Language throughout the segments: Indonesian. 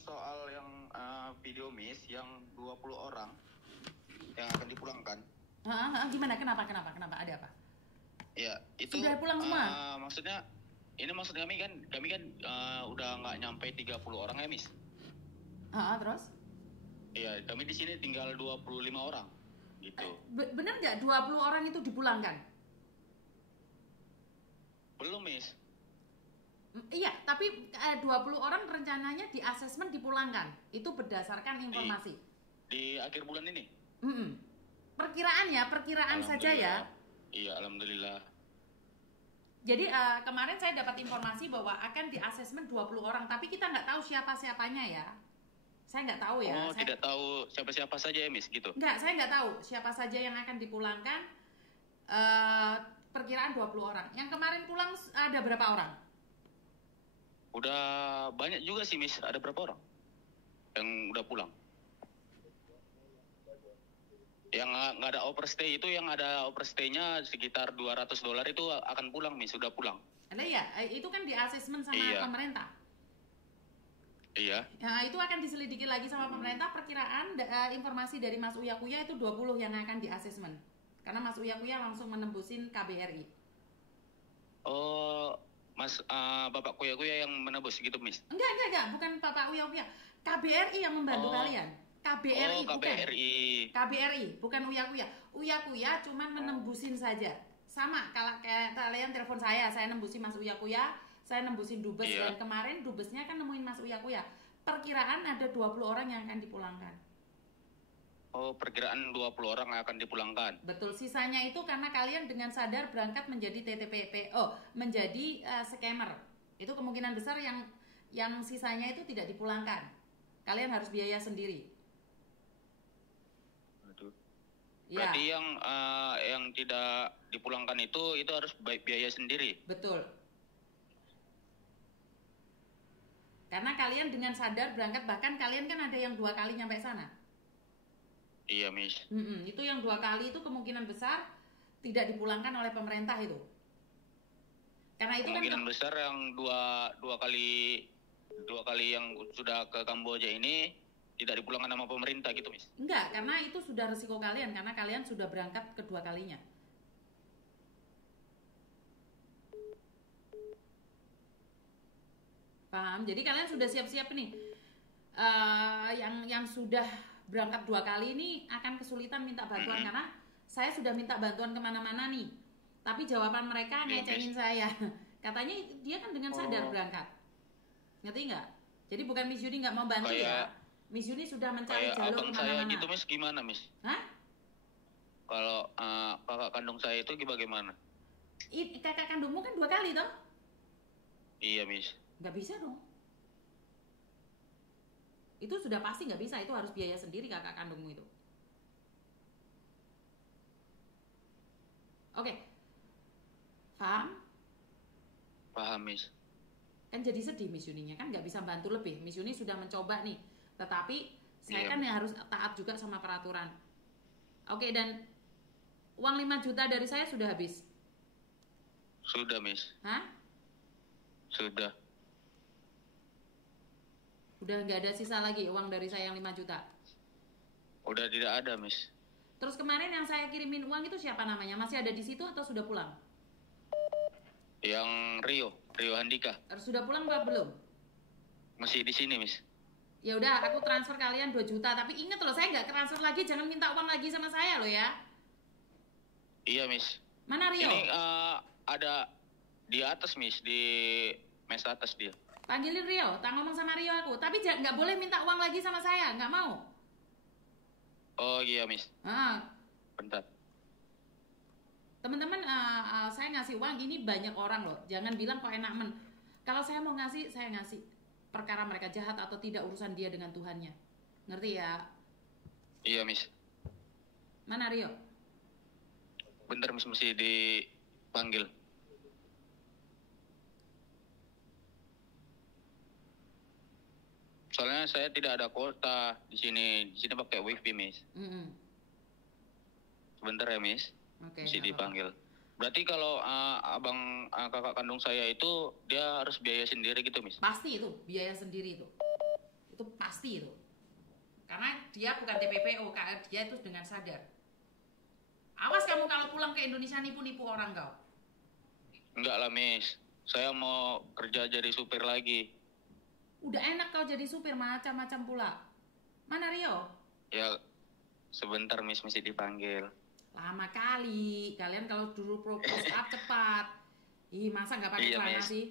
soal yang video Miss yang 20 orang yang akan dipulangkan. Gimana? Kenapa? Ada apa? Ya, itu sudah pulang semua. Maksudnya kami kan udah nggak nyampe 30 orang ya, Miss. Terus? Iya, kami di sini tinggal 25 orang. Gitu. Benar nggak 20 orang itu dipulangkan? Belum, Miss. Iya, tapi 20 orang rencananya di asesmen dipulangkan. Itu berdasarkan informasi. Di akhir bulan ini? Perkiraan saja ya. Iya, alhamdulillah. Jadi kemarin saya dapat informasi bahwa akan di asesmen 20 orang, tapi kita nggak tahu siapa-siapanya ya. Saya nggak tahu ya. Tidak tahu siapa-siapa saja ya, Miss, gitu? Nggak, saya nggak tahu siapa saja yang akan dipulangkan. Perkiraan 20 orang. Yang kemarin pulang ada berapa orang? Udah banyak juga sih, Miss. Ada berapa orang yang udah pulang? Yang nggak ada overstay itu, yang ada overstay-nya sekitar $200 itu akan pulang, Miss. Sudah pulang. Ada ya? Itu kan di asesmen sama pemerintah. Iya. Nah, itu akan diselidiki lagi sama pemerintah. Perkiraan informasi dari Mas Uya Kuya itu 20 yang akan di asesmen. Karena Mas Uya Kuya langsung menembusin KBRI. Oh, Bapak Kuya yang menebus gitu, Miss? Enggak, bukan Bapak Uya Kuya. KBRI yang membantu kalian. KBRI, KBRI, bukan Uya Kuya. Uya Kuya cuman menembusin saja. Sama kalau kayak kalian telepon saya nembusin Mas Uya Kuya, saya nembusin dubes. Dan kemarin dubesnya kan nemuin Mas Uya Kuya. Perkiraan ada 20 orang yang akan dipulangkan. Oh, perkiraan 20 orang yang akan dipulangkan. Betul, sisanya itu karena kalian dengan sadar berangkat menjadi TTPPO, menjadi scammer. Itu kemungkinan besar yang sisanya itu tidak dipulangkan. Kalian harus biaya sendiri. Berarti yang tidak dipulangkan itu harus biaya sendiri. Betul. Karena kalian dengan sadar berangkat, bahkan kalian kan ada yang 2 kali nyampe sana. Iya, Miss. Itu yang 2 kali itu kemungkinan besar tidak dipulangkan oleh pemerintah itu. Karena itu kemungkinan besar yang dua kali yang sudah ke Kamboja ini tidak dipulangkan sama pemerintah gitu, Miss? Enggak, karena itu sudah resiko kalian, karena kalian sudah berangkat kedua kalinya. Paham? Jadi kalian sudah siap-siap nih. Yang sudah berangkat 2 kali ini akan kesulitan minta bantuan karena saya sudah minta bantuan kemana-mana nih. Tapi jawaban mereka ngecengin saya. Katanya dia kan dengan sadar berangkat. Ngerti nggak? Jadi bukan Miss Yuni nggak mau bantu ya. Miss Yuni sudah mencari jalur kemana-mana. Gitu, Miss, gimana, Miss? Hah? Kalau kakak kandung saya itu bagaimana? Kakak kandungmu kan 2 kali toh? Iya, Miss. Nggak bisa dong. Itu sudah pasti nggak bisa, itu harus biaya sendiri kakak kandungmu itu. Oke. Paham? Paham, Miss. Kan jadi sedih Miss Yuninya, kan nggak bisa bantu lebih. Miss Yuni sudah mencoba nih, tetapi saya kan harus taat juga sama peraturan. Oke, dan uang 5 juta dari saya sudah habis? Sudah, Miss. Hah? Sudah. Udah nggak ada sisa lagi uang dari saya yang 5 juta? Udah tidak ada, Miss. Terus kemarin yang saya kirimin uang itu siapa namanya? Masih ada di situ atau sudah pulang? Yang Rio Handika. Sudah pulang apa belum? Masih di sini, Miss. Ya udah, aku transfer kalian 2 juta. Tapi ingat loh, saya nggak transfer lagi. Jangan minta uang lagi sama saya loh ya. Iya, Miss. Mana Rio? Ini ada di atas, Miss. Di mes atas dia. Panggilin Rio, tak ngomong sama Rio aku. Tapi nggak boleh minta uang lagi sama saya, nggak mau. Oh iya, Miss. Bentar. Teman-teman, saya ngasih uang ini banyak orang loh. Jangan bilang kok enak men. Kalau saya mau ngasih, saya ngasih. Perkara mereka jahat atau tidak urusan dia dengan Tuhannya. Ngerti ya? Iya, Miss. Mana Rio? Bentar, Miss, mesti dipanggil. Soalnya saya tidak ada kuota di sini. Di sini pakai wifi, Miss. Sebentar ya, Miss. Oke. Mesti dipanggil. Berarti kalau kakak kandung saya itu dia harus biaya sendiri gitu, Miss? Pasti itu biaya sendiri itu. Itu pasti itu. Karena dia bukan TPPO, dia itu dengan sadar. Awas kamu kalau pulang ke Indonesia nipu-nipu orang kau. Enggak lah, Miss. Saya mau kerja jadi supir lagi. Udah enak kau jadi supir macam-macam pula. Mana Rio? Ya, sebentar Miss mesti dipanggil. Lama kali. Kalian kalau dulu post up cepat. Ih, masa nggak pakai Iya, celana Miss. sih?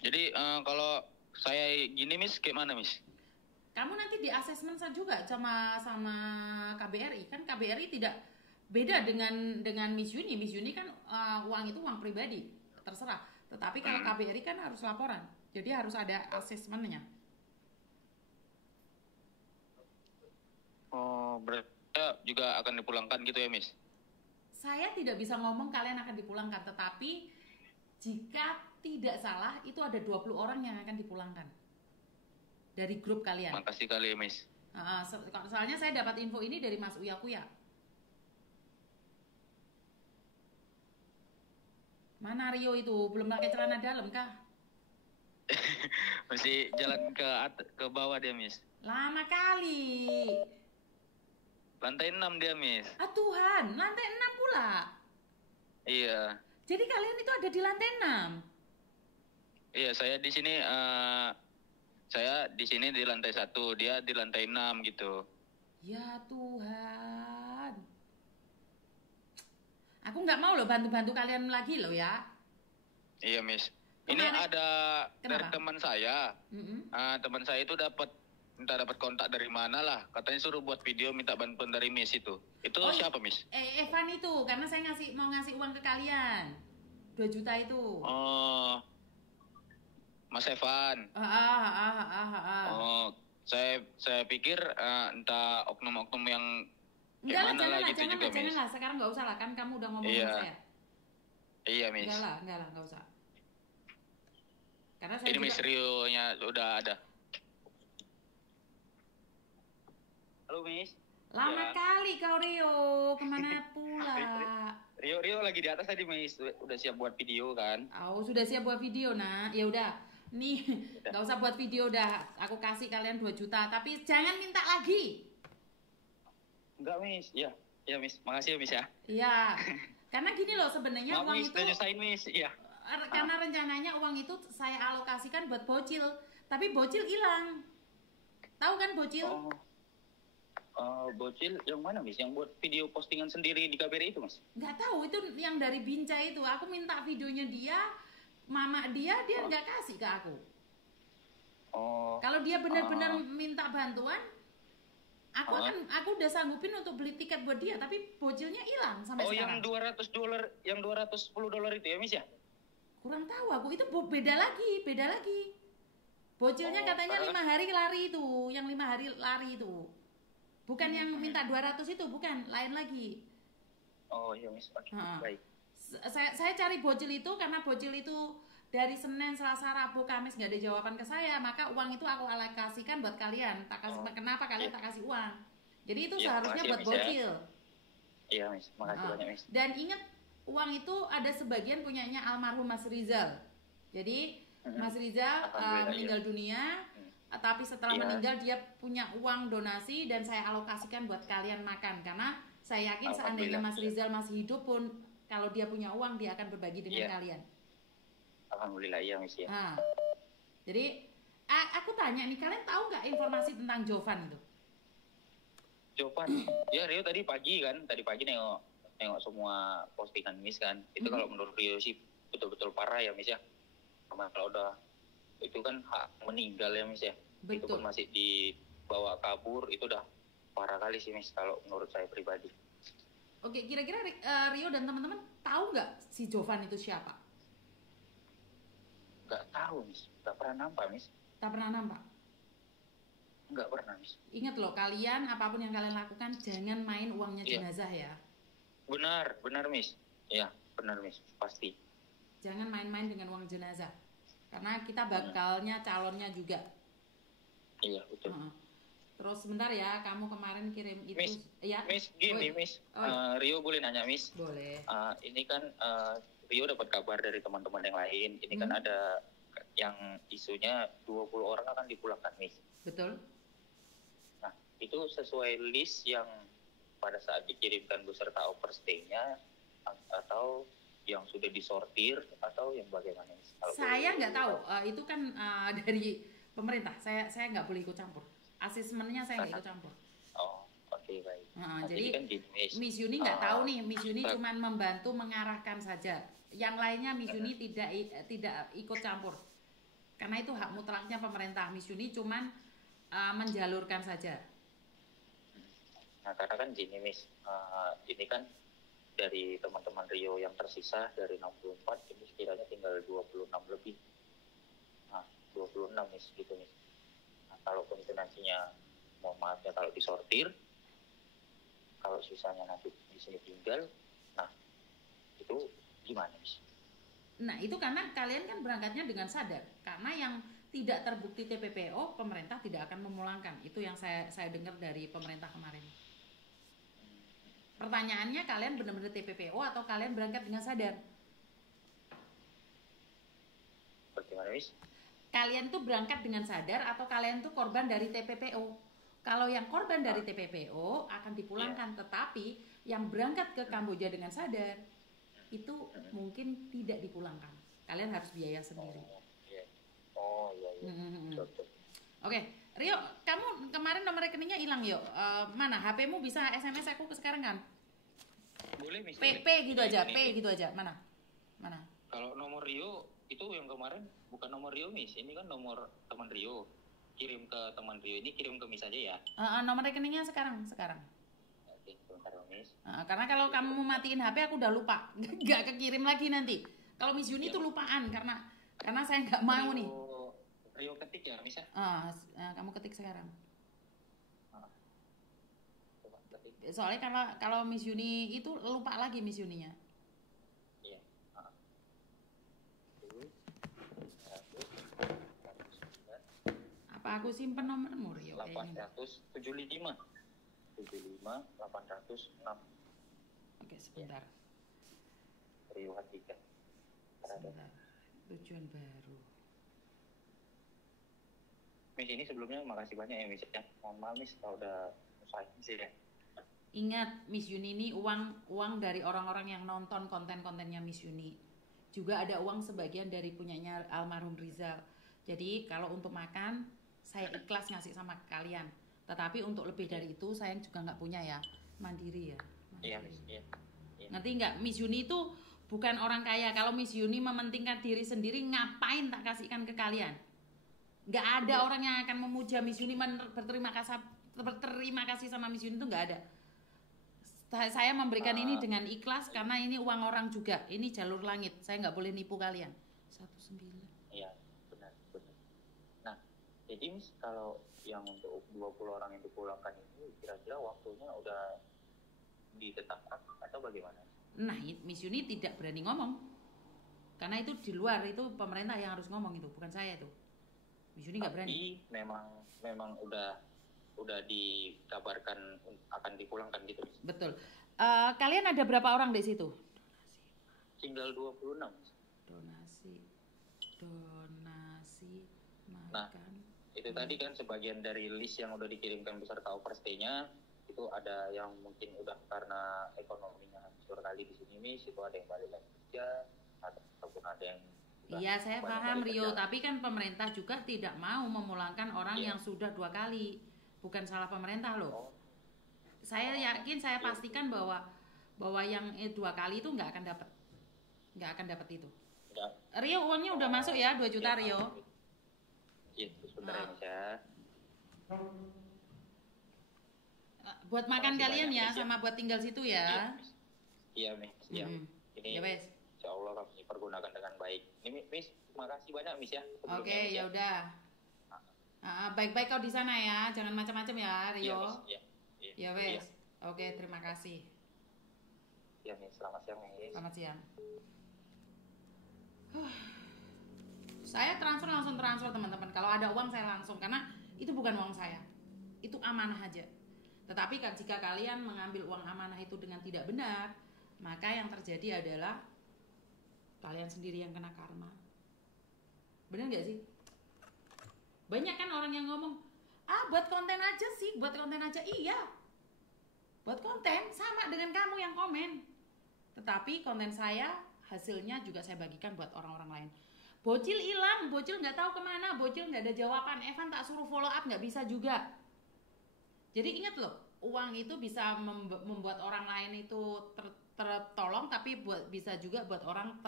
Jadi kalau saya gini Miss, gimana Miss? Kamu nanti di asesmen juga sama KBRI. Kan KBRI tidak beda dengan Miss Yuni. Miss Yuni kan uang itu uang pribadi, terserah. Tetapi kalau KBRI kan harus laporan. Jadi harus ada asesmennya. Oh, berarti juga akan dipulangkan gitu ya Miss? Saya tidak bisa ngomong kalian akan dipulangkan, tetapi jika tidak salah itu ada 20 orang yang akan dipulangkan dari grup kalian. Makasih kali ya Miss. Soalnya saya dapat info ini dari Mas Uya Kuya. Mana Rio itu? Belum pakai celana dalam kah? Masih jalan ke bawah dia Miss. Lama kali. Lantai 6 dia Miss. Ah Tuhan, lantai 6 pula. Iya. Jadi kalian itu ada di lantai 6? Iya, saya di sini di lantai 1, dia di lantai 6 gitu. Ya Tuhan. Aku nggak mau loh bantu-bantu kalian lagi loh ya. Iya Miss. Ini Kemarin- ada dari Kenapa? teman saya. Mm-mm. Teman saya itu minta dapat kontak dari mana lah. Katanya suruh buat video minta bantuan dari Miss itu. Itu Oh, siapa Miss? Evan itu, karena saya mau ngasih uang ke kalian. 2 juta itu. Oh, Mas Evan. Ah. Oh, saya pikir entah oknum-oknum yang Enggak lah, gimana lah gitu jangan juga Miss. lah. Sekarang nggak usah lah, kan kamu udah ngomong Iya. sama saya. Iya Miss. Enggak lah, nggak usah. Karena saya Ini juga, Miss Rio-nya udah ada. Halo Miss. lama Ya. kali kau Rio, kemana pula? Rio lagi di atas tadi Miss. Udah siap buat video kan? Oh, sudah siap buat video nak? Ya udah, nih nggak usah buat video dah. Aku kasih kalian 2 juta, tapi jangan minta lagi. Enggak Miss. Iya. Iya Miss. Makasih ya Miss ya. Iya, karena gini loh sebenarnya Maaf uang Miss, itu. udah nyusahin Miss. Iya. Karena rencananya uang itu saya alokasikan buat bocil, tapi bocil hilang. Tahu kan bocil? Bocil yang mana Miss? Yang buat video postingan sendiri di KBRI itu Mas? Nggak tahu, itu yang dari Binca itu. Aku minta videonya dia, mama dia nggak kasih ke aku. Oh. Kalau dia benar-benar minta bantuan, aku udah sanggupin untuk beli tiket buat dia, tapi bocilnya hilang sampai sekarang. Yang $200, yang $210 itu ya Miss ya? Kurang tahu aku, itu beda lagi. Bocilnya katanya 5 hari lari itu, yang 5 hari lari itu. Bukan yang minta 200 itu, bukan, lain lagi. Oh iya Miss, oke, baik. Saya cari bocil itu karena bocil itu dari Senin, Selasa, Rabu, Kamis nggak ada jawaban ke saya, maka uang itu aku alokasikan buat kalian. Kenapa kalian tak kasih uang? Jadi itu seharusnya buat bocil. Iya Miss, makasih banyak Miss. Dan ingat, uang itu ada sebagian punyanya almarhum Mas Rizal. Jadi Mas Rizal meninggal dunia, tapi setelah meninggal dia punya uang donasi dan saya alokasikan buat kalian makan, karena saya yakin seandainya Mas Rizal masih hidup pun kalau dia punya uang dia akan berbagi dengan kalian. Alhamdulillah ya Miss ya. Jadi aku tanya nih, kalian tahu nggak informasi tentang Jovan itu? Jovan, ya Rio tadi pagi nengok semua postingan Miss kan. Itu kalau menurut Rio sih betul-betul parah ya Miss ya. Karena kalau udah itu kan hak meninggal ya Miss ya. Betul. Itu pun masih dibawa kabur, itu udah parah kali sih Miss kalau menurut saya pribadi. Oke, kira-kira Rio dan teman-teman tahu nggak si Jovan itu siapa? Nggak tahu Miss, nggak pernah nampak Miss. Tak pernah nampak? Nggak pernah Miss. Ingat loh, kalian apapun yang kalian lakukan jangan main uangnya jenazah ya. Benar Miss. Ya, benar Miss, pasti. Jangan main-main dengan uang jenazah. Karena kita bakalnya calonnya juga. Iya, betul. Terus sebentar ya, kamu kemarin kirim itu Miss, ya? Miss gini, Miss. Rio boleh nanya, Miss? Boleh. Ini kan Rio dapat kabar dari teman-teman yang lain. Ini kan ada yang isunya 20 orang akan dipulangkan, Miss. Betul. Nah, itu sesuai list yang pada saat dikirimkan beserta overstay-nya atau yang sudah disortir atau yang bagaimana, Miss? Saya nggak tahu. Itu kan dari pemerintah. Saya nggak boleh ikut campur. Asesmennya saya nggak ikut campur. Oh, oke, baik. Jadi kan gini, Miss Yuni nggak tahu nih. Miss Yuni cuma membantu mengarahkan saja. Yang lainnya Miss Yuni tidak ikut campur. Karena itu hak mutlaknya pemerintah. Miss Yuni cuma menjalurkan saja. Nah, karena kan gini, Miss. Ini kan dari teman-teman Rio yang tersisa dari 64, ini sekiranya tinggal 26 lebih. Nah, 26, Miss, gitu, Miss. Nah, kalaupun itu nantinya, mohon maaf ya, kalau disortir, kalau sisanya nanti di sini tinggal, nah, itu gimana, Miss? Nah, itu karena kalian kan berangkatnya dengan sadar. Karena yang tidak terbukti TPPO, pemerintah tidak akan memulangkan. Itu yang saya dengar dari pemerintah kemarin. Pertanyaannya, kalian benar-benar TPPO atau kalian berangkat dengan sadar? Bagaimana, Miss? Kalian tuh berangkat dengan sadar atau kalian tuh korban dari TPPO? Kalau yang korban dari TPPO akan dipulangkan, tetapi yang berangkat ke Kamboja dengan sadar itu mungkin tidak dipulangkan. Kalian harus biaya sendiri. Oh iya. Oke, Rio, kamu kemarin nomor rekeningnya hilang yuk. Mana? HP-mu bisa SMS aku sekarang kan? Boleh, Miss. P gitu aja, P gitu aja. Mana? Kalau nomor Rio itu yang kemarin bukan nomor Rio, Miss. Ini kan nomor teman Rio. Kirim ke teman Rio, ini kirim ke Miss aja ya. Nomor rekeningnya sekarang. Oke, sebentar, Miss. Karena kalau kamu mau matiin HP aku udah lupa, nggak kekirim lagi nanti. Kalau Miss Yuni itu lupaan karena saya nggak mau nih. Rio ketik ya, Miss ya? Kamu ketik sekarang. Coba ketik. Soalnya kalau Miss Yuni itu lupa lagi Miss Yuninya. Iya. Apa aku simpen nomormu, Rio? 875 806. Oke, sebentar. Rio Hatikan. Sebentar. Tujuan baru. Miss, ini sebelumnya makasih banyak ya, Miss ya. Mohon maaf, Miss, kalau udah usahain sih ya. Ingat, Miss Yuni ini uang dari orang-orang yang nonton konten-kontennya Miss Yuni. Juga ada uang sebagian dari punyanya almarhum Rizal. Jadi kalau untuk makan saya ikhlas ngasih sama kalian. Tetapi untuk lebih dari itu saya juga nggak punya ya, mandiri ya. Iya, Miss. Iya. Ngerti nggak? Miss Yuni itu bukan orang kaya. Kalau Miss Yuni mementingkan diri sendiri, ngapain tak kasihkan ke kalian? Nggak ada orang yang akan memuja Miss Yuni, berterima kasih sama Miss Yuni itu nggak ada. Saya memberikan ini dengan ikhlas karena ini uang orang juga. Ini jalur langit. Saya nggak boleh nipu kalian. 19. Iya, benar. Nah, jadi Miss, kalau yang untuk 20 orang yang dipulangkan ini kira-kira waktunya udah ditetapkan atau bagaimana? Nah, Miss Yuni tidak berani ngomong. Karena itu di luar, itu pemerintah yang harus ngomong itu, bukan saya itu. Miss Yuni nggak berani. Memang udah dikabarkan akan dipulangkan gitu. Betul. Kalian ada berapa orang di situ? Tinggal 26. Donasi makan. Nah, itu tadi kan sebagian dari list yang udah dikirimkan beserta overstay-nya, itu ada yang mungkin udah karena ekonominya hancur kali di sini, Miss, itu ada yang balik lagi kerja, ataupun ada yang iya, saya paham Rio, tapi kan pemerintah juga tidak mau memulangkan orang yang sudah 2 kali. Bukan salah pemerintah loh. Saya yakin, saya pastikan bahwa yang 2 kali itu nggak akan dapat itu. Rio, uangnya udah masuk ya, 2 juta Rio. Iya, sebentar ya, Miss ya. Buat makan kalian ya, sama buat tinggal situ ya. Iya, Miss. Iya. Ini ya wes. Insya Allah kami pergunakan dengan baik. Ini Miss, makasih banyak Miss ya. Oke, ya udah. Baik-baik kau di sana ya, jangan macam-macam ya, Rio. Iya, ya wes. Oke, terima kasih. Ya, Miss, selamat siang, Miss. Selamat siang. Saya langsung transfer teman-teman. Kalau ada uang saya langsung, karena itu bukan uang saya. itu amanah aja. Tetapi jika kalian mengambil uang amanah itu dengan tidak benar, maka yang terjadi adalah kalian sendiri yang kena karma. Benar nggak sih? Banyak kan orang yang ngomong, buat konten aja sih, buat konten aja. Iya, buat konten sama dengan kamu yang komen. Tetapi konten saya hasilnya juga saya bagikan buat orang-orang lain. Bocil hilang, bocil nggak tahu kemana, bocil nggak ada jawaban. Evan tak suruh follow up nggak bisa juga. Jadi ingat loh, uang itu bisa membuat orang lain itu tertolong, tapi bisa juga buat orang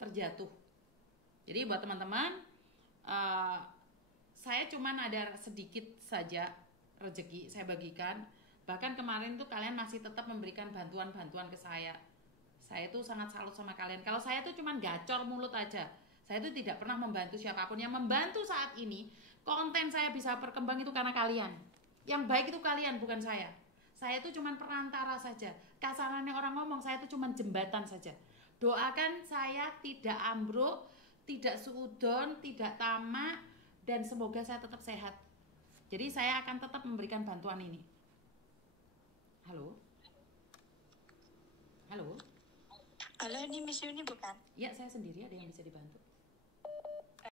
terjatuh. Jadi buat teman-teman, saya cuman ada sedikit saja rezeki saya bagikan. Bahkan kemarin tuh kalian masih tetap memberikan bantuan-bantuan ke saya. Saya tuh sangat salut sama kalian. Kalau saya tuh cuman gacor mulut aja. Saya tuh tidak pernah membantu siapapun. Yang membantu saat ini, konten saya bisa berkembang itu karena kalian. Yang baik itu kalian, bukan saya. Saya tuh cuman perantara saja. Kasarannya orang ngomong, saya tuh cuman jembatan saja. Doakan saya tidak ambruk, tidak suudon, tidak tamak, dan semoga saya tetap sehat. Jadi saya akan tetap memberikan bantuan ini. Halo? Halo? Halo, ini Miss Yuni bukan? Ya, saya sendiri, ada yang bisa dibantu.